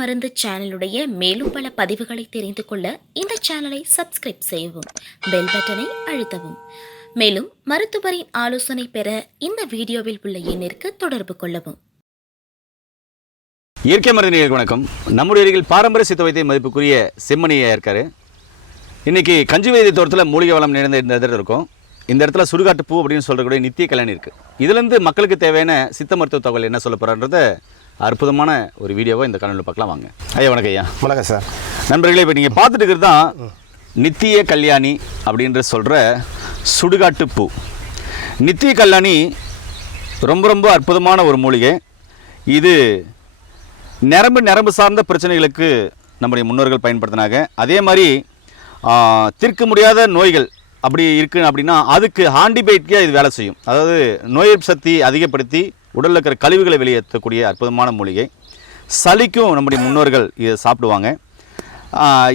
மருந்து சேனலுடைய மேலும் பல பதிவுகளை தெரிந்து கொள்ள இந்த சேனலை சப்ஸ்கிரைப் செய்யவும், பெல் பட்டனை அழுத்தவும். மேலும் மருத்துவரின் ஆலோசனை பெற இந்த வீடியோவில் உள்ள எண்ணிற்கு தொடர்பு கொள்ளவும். இயற்கை மருந்தினர்களுக்கு வணக்கம். நம்முடைய அருகில் பாரம்பரிய சித்த வைத்திய மதிப்புக்குரிய செம்மணியா இருக்காரு. இன்னைக்கு கஞ்சி வைத்திய தோட்டத்தில் மூலிகை வளம் நிறைந்த இந்த இடத்துல இருக்கும். இந்த இடத்துல சுடுகாட்டு பூ அப்படின்னு சொல்லக்கூடிய நித்திய கல்யாணி இருக்குது. இதுலேருந்து மக்களுக்கு தேவையான சித்த மருத்துவ தகவல் என்ன சொல்ல போகிறான்றத அற்புதமான ஒரு வீடியோவை இந்த காணொலியில் பார்க்கலாம் வாங்க. ஐயா வணக்கம். ஐயா வணக்கம் சார். நண்பர்களே, இப்போ நீங்கள் பார்த்துட்டு இருக்கிறது தான் நித்திய கல்யாணி அப்படின்ற சொல்கிற சுடுகாட்டு பூ. நித்திய கல்யாணி ரொம்ப அற்புதமான ஒரு மூலிகை. இது நரம்பு சார்ந்த பிரச்சனைகளுக்கு நம்முடைய முன்னோர்கள் பயன்படுத்தினாங்க. அதே மாதிரி தீர்க்க முடியாத நோய்கள் அப்படி இருக்குது அப்படின்னா அதுக்கு ஆன்டிபயோட்டிக்காக இது வேலை செய்யும். அதாவது நோய் எதிர்ப்பு சக்தி அதிகப்படுத்தி உடலில் இருக்கிற கழிவுகளை வெளியேற்றக்கூடிய அற்புதமான மூலிகை. சளிக்கும் நம்முடைய முன்னோர்கள் இதை சாப்பிடுவாங்க.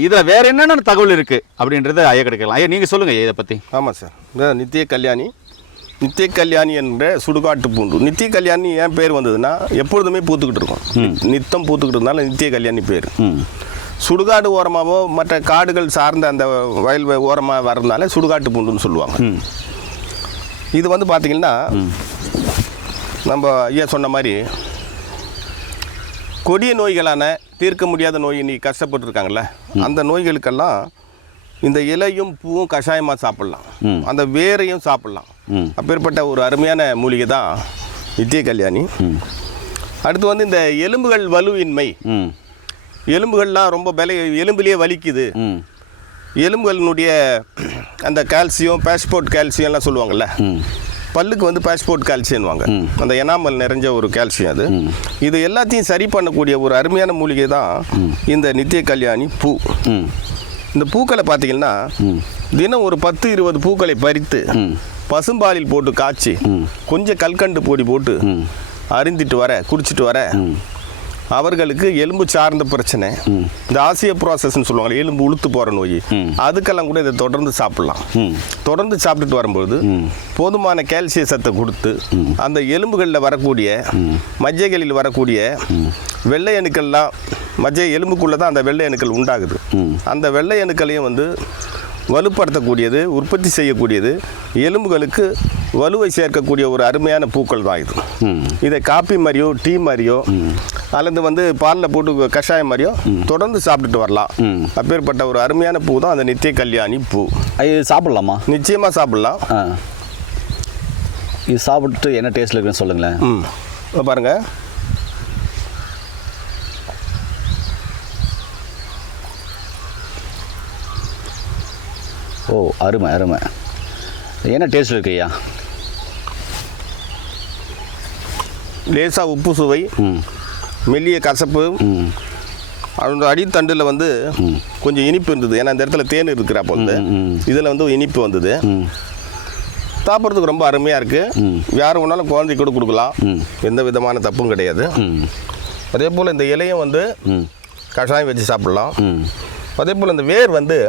இதில் வேறு என்னென்ன தகவல் இருக்குது அப்படின்றத ஐயா கிடைக்கலாம். ஐயா நீங்கள் சொல்லுங்கள் இதை பற்றி. ஆமாம் சார், இந்த நித்திய கல்யாணி என்ற சுடுகாட்டு பூண்டு. நித்திய கல்யாணி ஏன் பேர் வந்ததுன்னா எப்பொழுதுமே பூத்துக்கிட்டு இருக்கும், நித்தம் பூத்துக்கிட்டு இருந்தாலும் நித்திய கல்யாணி பேர். சுடுகாடு ஓரமாகவோ மற்ற காடுகள் சார்ந்த அந்த வயல் ஓரமாக வர்றதுனால சுடுகாட்டு பூண்டுன்னு சொல்லுவாங்க. இது வந்து பார்த்திங்கன்னா நம்ம ஐயா சொன்ன மாதிரி கொடிய நோய்களான தீர்க்க முடியாத நோய் இன்னைக்கு கஷ்டப்பட்டுருக்காங்கல்ல, அந்த நோய்களுக்கெல்லாம் இந்த இலையும் பூவும் கஷாயமாக சாப்பிட்லாம், அந்த வேரையும் சாப்பிட்லாம். அப்பேற்பட்ட ஒரு அருமையான மூலிகை தான் நித்திய கல்யாணி. அடுத்து வந்து இந்த எலும்புகள் வலுவின்மை, எலும்புகள்லாம் ரொம்ப எலும்புலேயே வலிக்குது, எலும்புகளினுடைய அந்த கால்சியம் பாஸ்போர்ட் கால்சியம்லாம் சொல்லுவாங்கள்ல, பல்லுக்கு வந்து பாஸ்போர்ட் கால்சியம்வாங்க, அந்த எனாமல் நிறைஞ்ச ஒரு கால்சியம். அது இது எல்லாத்தையும் சரி பண்ணக்கூடிய ஒரு அருமையான மூலிகை தான் இந்த நித்திய கல்யாணி பூ. இந்த பூக்களை பார்த்தீங்கன்னா தினம் ஒரு 10-20 பூக்களை பறித்து பசும்பாலில் போட்டு காய்ச்சி கொஞ்சம் கல்கண்டு பொடி போட்டு குடிச்சிட்டு வர அவர்களுக்கு எலும்பு சார்ந்த பிரச்சனை, இந்த ஆசிய ப்ராசஸ்ன்னு சொல்லுவாங்க, எலும்பு உளுத்து போகிற நோய், அதுக்கெல்லாம் கூட இதை தொடர்ந்து சாப்பிட்லாம். தொடர்ந்து சாப்பிட்டுட்டு வரும்போது போதுமான கால்சிய சத்தை கொடுத்து அந்த எலும்புகளில் வரக்கூடிய மஜ்ஜைகளில் வரக்கூடிய வெள்ளை அணுக்கள்லாம், மஜ்ஜை எலும்புக்குள்ளே தான் அந்த வெள்ளை அணுக்கள் உண்டாகுது, அந்த வெள்ளை அணுக்களையும் வந்து வலுப்படுத்தக்கூடியது, உற்பத்தி செய்யக்கூடியது, எலும்புகளுக்கு வலுவை சேர்க்கக்கூடிய ஒரு அருமையான பூக்கள் தான் இது. இதை காப்பி மாதிரியோ டீ மாதிரியோ அல்லது வந்து பாலில் போட்டு கஷாயம் மாதிரியோ தொடர்ந்து சாப்பிட்டுட்டு வரலாம். அப்பேற்பட்ட ஒரு அருமையான பூ தான் அந்த நித்திய கல்யாணி பூ. இது சாப்பிட்லாமா? நிச்சயமாக சாப்பிட்லாம். இது சாப்பிட்டு என்ன டேஸ்ட்டில் இருக்குன்னு சொல்லுங்களேன். பாருங்கள், ஓ அருமை. என்ன டேஸ்ட் இருக்கு ஐயா? லேசாக உப்பு சுவை, மெல்லிய கசப்பு, அதோட அடித்தண்டில் வந்து கொஞ்சம் இனிப்பு இருந்தது. ஏன்னா இந்த இடத்துல தேன் இருக்கிறப்போ வந்து இதில் வந்து இனிப்பு வந்தது. சாப்பிட்றதுக்கு ரொம்ப அருமையாக இருக்குது. யார் வேணாலும் குழந்தைக்கு கூட கொடுக்கலாம், எந்த விதமான தப்பும் கிடையாது. அதே போல் இந்த இலையும் வந்து கஷாயம் வச்சு சாப்பிட்லாம். அதே போல் இந்த வேர் வந்து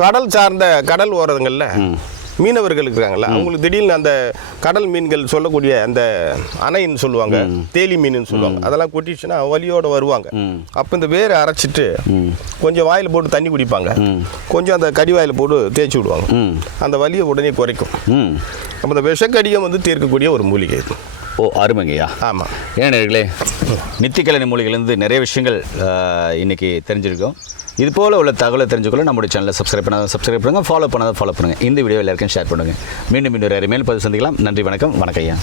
கடல் சார்ந்த கடல் ஓரங்களில் மீனவர்கள் இருக்கிறாங்கல்ல, அவங்களுக்கு திடீர்னு அந்த கடல் மீன்கள் சொல்லக்கூடிய அந்த அணைன்னு சொல்லுவாங்க, தேலி மீனுன்னு சொல்லுவாங்க, அதெல்லாம் கொட்டிச்சுன்னா வலியோடு வருவாங்க. அப்போ இந்த வேரை அரைச்சிட்டு கொஞ்சம் வாயில் போட்டு தண்ணி குடிப்பாங்க, கொஞ்சம் அந்த கடி வாயில் போட்டு தேய்ச்சி விடுவாங்க, அந்த வலியை உடனே குறைக்கும். அப்போ இந்த விஷக்கடியும் வந்து தீர்க்கக்கூடிய ஒரு மூலிகை இது. ஓ அருமைங்கய்யா. ஆமாம். ஏன் நேயர்களே, நித்திய கல்யாணி மூலிகைலேருந்து நிறைய விஷயங்கள் இன்றைக்கி தெரிஞ்சிருக்கோம். இது போல் உள்ள தகவலை தெரிஞ்சுக்கொள்ள நம்முடைய சேனலை சப்ஸ்கிரைப் பண்ணுங்கள், ஃபாலோ பண்ணுங்கள். இந்த வீடியோ எல்லாருக்கும் ஷேர் பண்ணுங்கள். மீண்டும் இன்னொரு மேல் பதிவு சந்திக்கலாம். நன்றி, வணக்கம் ஐயா.